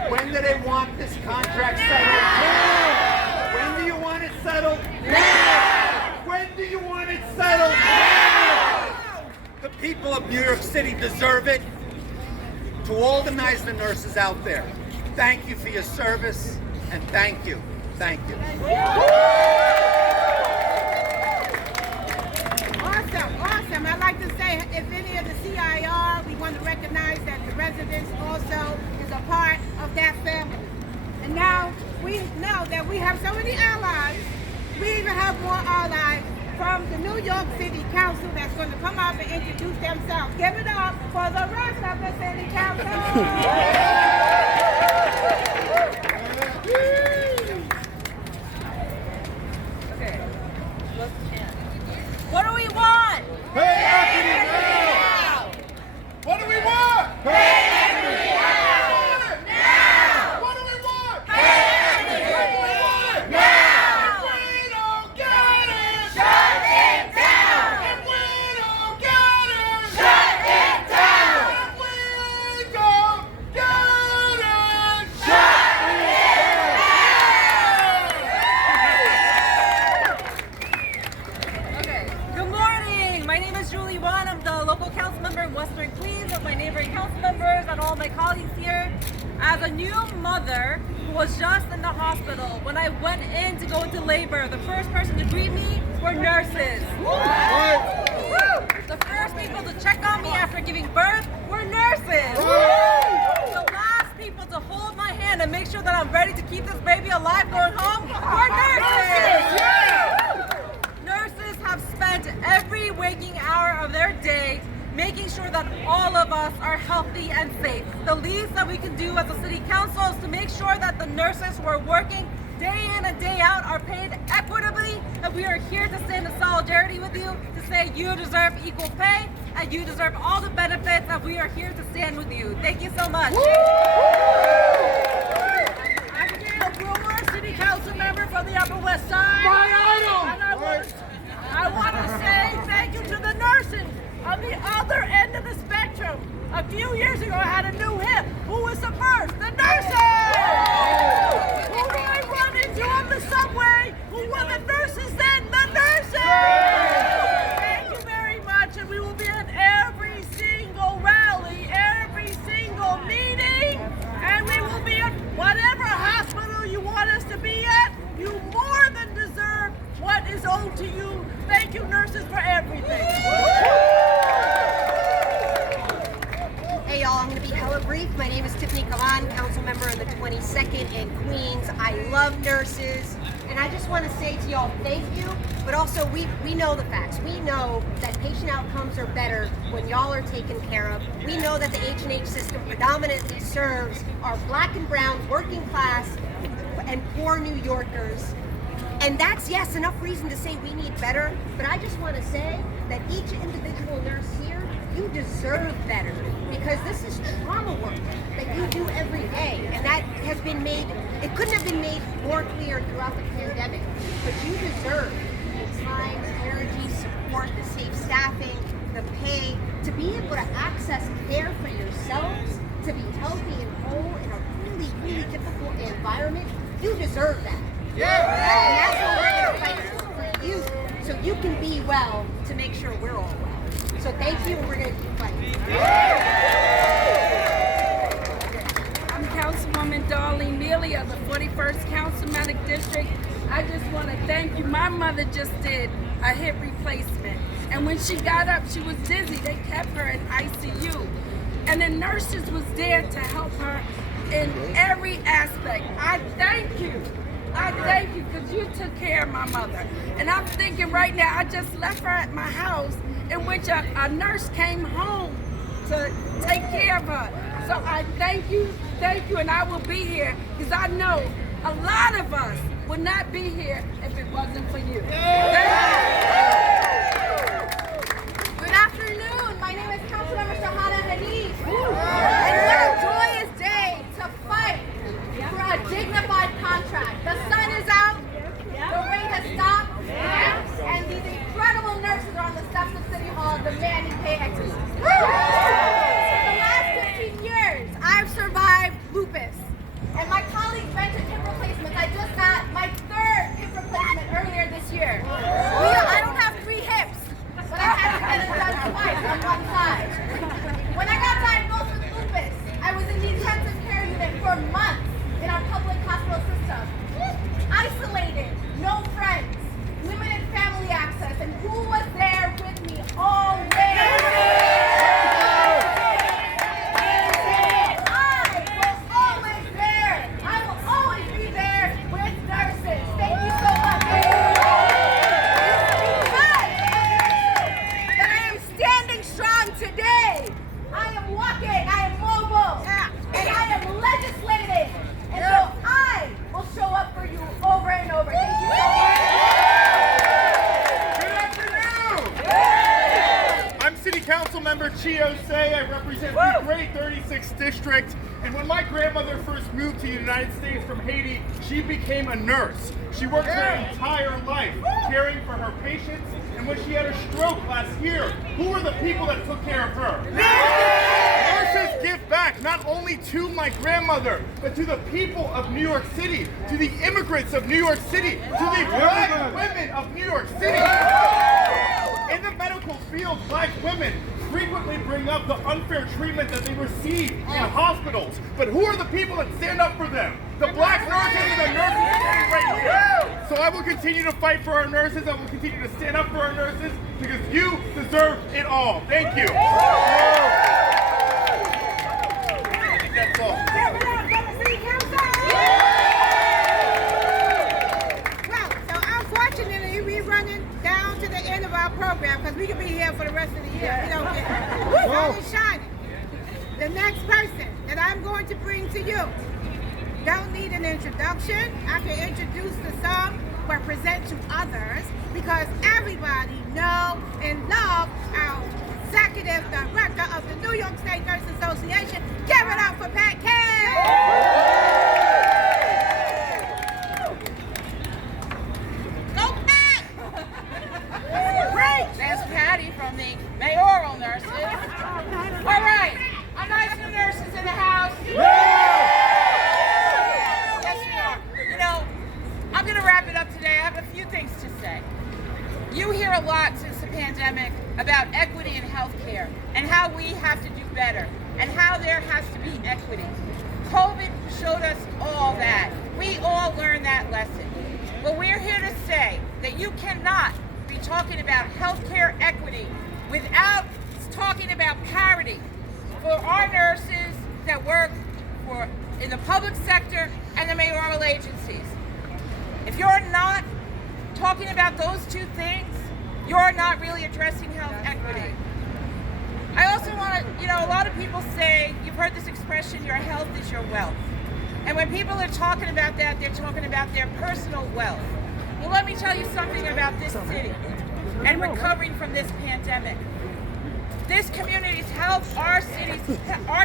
When do they want this contract settled? Now! When do you want it settled? Now! When do you want it settled? Now! The people of New York City deserve it. To all the Meisner nurses out there, thank you for your service, and thank you. Thank you. Awesome. I'd like to say, if any of the CIR, we want to recognize that the residents also is a part of that family. And now we know that we have so many allies. We even have more allies from the New York City Council that's going to come up and introduce themselves. Give it up for the rest of the City Council. Okay, what do we want? Pay equity now! What do we want? Pay equity now! What do we want? Pay equity now! If we don't get it, shut it down! If we don't get it, shut it down! If we don't get it, shut it down! Okay, good morning. My name is Julie Wan. I'm the local council member in Western Queens with my neighboring council members and all my colleagues here. As a new mother who was just in the hospital, when I went in to go into labor, the first person to greet me were nurses. The first people to check on me after giving birth were nurses. The last people to hold my hand and make sure that I'm ready to keep this baby alive going home were nurses. Nurses have spent every waking hour of their day making sure that all of us are healthy and safe. The least that we can do as a city council is to make sure that the nurses who are working day in and day out are paid equitably, and we are here to stand in solidarity with you to say you deserve equal pay and you deserve all the benefits, and we are here to stand with you. Thank you so much. I'm Gail Brewer, City Council member from the Upper West Side. My idol! And I want to say thank you to the nurses on the other end of the spectrum. A few years ago, I had a new hip. Who was the first? The nurses! Who do I run into on the subway? Who were the nurses then? The nurses! Thank you very much, and we will be at every single rally, every single meeting, and we will be at whatever hospital you want us to be at. You more than deserve what is owed to you. Thank you, nurses, for everything. Hey y'all, I'm going to be hella brief. My name is Tiffany Kalan, council member in the 22nd in Queens. I love nurses, and I just want to say to y'all thank you, but also we know the facts. We know that patient outcomes are better when y'all are taken care of. We know that the H&H system predominantly serves our black and brown, working class, and poor New Yorkers. And that's, yes, enough reason to say we need better, but I just want to say that each individual nurse here, you deserve better, because this is trauma work that you do every day, and that has been made, it couldn't have been made more clear throughout the pandemic, but you deserve the time, energy, support, the safe staffing, the pay, to be able to access care for yourselves, to be healthy and whole in a really, really difficult environment. You deserve that. And that's what we're going to fight for you, so you can be well, to make sure we're all well. So thank you, and we're going to keep fighting. I'm Councilwoman Darlene Neely of the 41st Councilmanic District. I just want to thank you. My mother just did a hip replacement. And when she got up, she was dizzy. They kept her in ICU. And the nurses was there to help her in every aspect. I thank you. I thank you because you took care of my mother. And I'm thinking right now, I just left her at my house in which a nurse came home to take care of her. So I thank you, and I will be here because I know a lot of us would not be here if it wasn't for you. Thank you. Good afternoon. My name is Councilmember Shahana Hadid. And what a joyous day to fight for a dignified contract. The sun is out, the rain has stopped, and these incredible nurses are on the steps of City Hall demanding pay equity. For the last 15 years, I've survived lupus. And my colleagues mentioned hip replacements. I just got my 3rd hip replacement earlier this year. I don't have 3 hips, but I had to get it done twice on one side. When I got diagnosed with lupus, I was in the intensive care unit for months in our public hospital system. Isolated, no friends, limited family access, and who was there with me always? Councilmember Chiose, I represent the great 36th district, and when my grandmother first moved to the United States from Haiti, she became a nurse. She worked her entire life caring for her patients, and when she had a stroke last year, who were the people that took care of her? Nurses give back not only to my grandmother, but to the people of New York City, to the immigrants of New York City, to the black women of New York City. In the medical field, black women frequently bring up the unfair treatment that they receive in hospitals. But who are the people that stand up for them? The black nurses and the nurses standing right here. So I will continue to fight for our nurses. I will continue to stand up for our nurses because you deserve it all. Thank you. I think that's all. Well, so unfortunately, we're running down to the end of our program because we could be here for the rest of the year. We don't get sun is shining. The next person that I'm going to bring to you don't need an introduction. I can introduce to some, but present to others because everybody know and love our executive director of the New York State Nurse Association. Give it up for Pat King. That's Patty from the mayoral nurses. All right, our nice new nurses in the house. Yes, we are. You know, I'm going to wrap it up today. I have a few things to say. You hear a lot since the pandemic about equity in healthcare and how we have to do better and how there has to be equity. COVID showed us all that. We all learned that lesson. But we're here to say that you cannot be talking about healthcare equity without talking about parity for our nurses that work in the public sector and the mayoral agencies. If you're not talking about those two things, you're not really addressing health equity. I also want to, a lot of people say, you've heard this expression, your health is your wealth. And when people are talking about that, they're talking about their personal wealth. Well, let me tell you something about this city and recovering from this pandemic. This community's health, our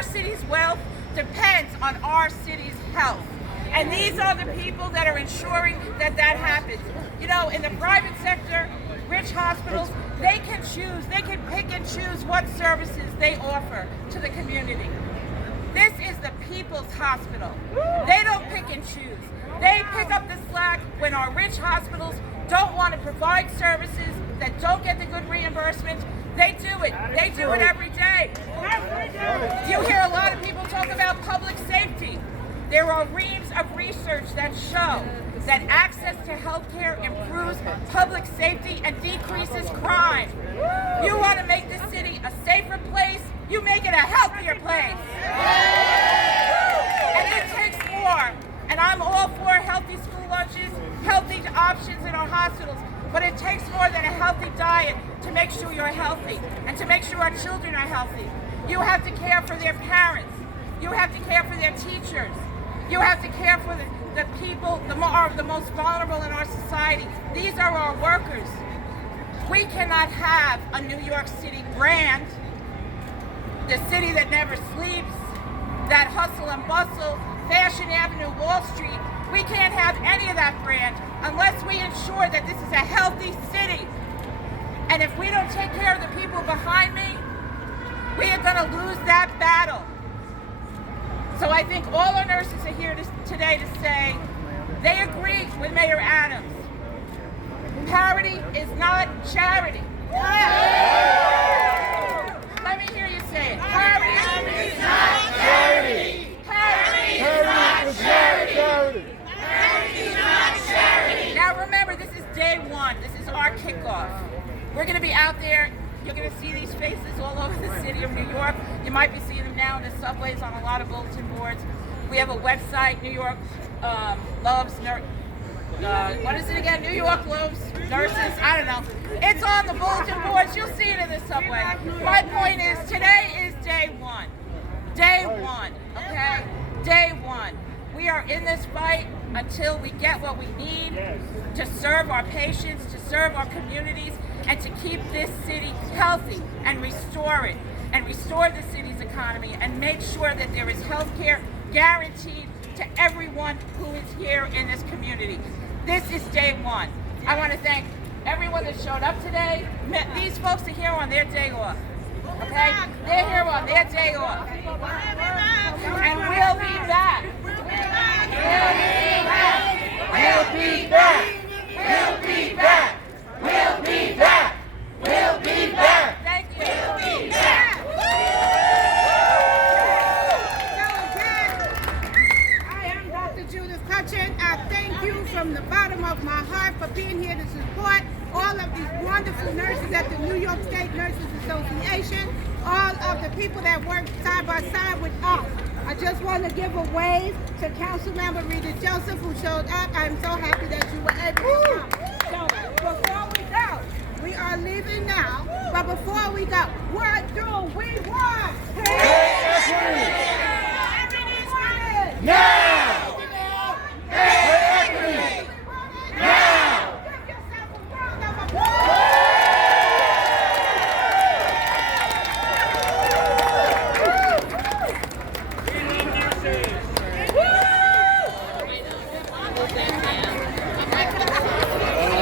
city's wealth depends on our city's health. And these are the people that are ensuring that that happens. In the private sector, rich hospitals, they can pick and choose what services they offer to the community. This is the people's hospital. They don't pick and choose. They pick up the slack when our rich hospitals don't want to provide services that don't get the good reimbursement. They do it. They do it every day. You hear a lot of people talk about public safety. There are reams of research that show that access to health care improves public safety and decreases crime. You want to make this city a safer place, you make it a healthier place. And it takes more. And I'm all for healthy school lunches, healthy options in our hospitals, but it takes more than a healthy diet to make sure you're healthy and to make sure our children are healthy. You have to care for their parents. You have to care for their teachers. You have to care for the people, the most vulnerable in our society. These are our workers. We cannot have a New York City brand, the city that never sleeps, that hustle and bustle, Fashion Avenue, Wall Street. We can't have any of that brand unless we ensure that this is a healthy city. And if we don't take care of the people behind me, we are going to lose that battle. So I think all our nurses are here today to say they agree with Mayor Adams. Parity is not charity. Let me hear you say it. Parity is not charity. Parity is not charity. Parity is not charity. Now remember, this is day one. This is our kickoff. We're going to be out there. You're going to see these faces all over the city of New York. You might be seeing them now in the subways, on a lot of bulletin boards. We have a website, New York loves what is it again? New York loves nurses. I don't know. It's on the bulletin boards. You'll see it in the subway. My point is, today is day one. Day one, okay? Day one. We are in this fight until we get what we need to serve our patients, to serve our communities, and to keep this city healthy and restore it, and restore the city's economy, and make sure that there is health care guaranteed to everyone who is here in this community. This is day one. I want to thank everyone that showed up today. These folks are here on their day off. Okay? They're here on their day off. And we'll be back. We'll be back. We'll be back. We'll be back. We'll be back. We'll be back. Thank you. We'll be back. I thank you from the bottom of my heart for being here to support all of these wonderful nurses at the New York State Nurses Association, all of the people that work side by side with us. I just want to give a wave to Councilmember Rita Joseph, who showed up. I'm so happy that you were able to come. So before we go, we are leaving now, but before we go, what do we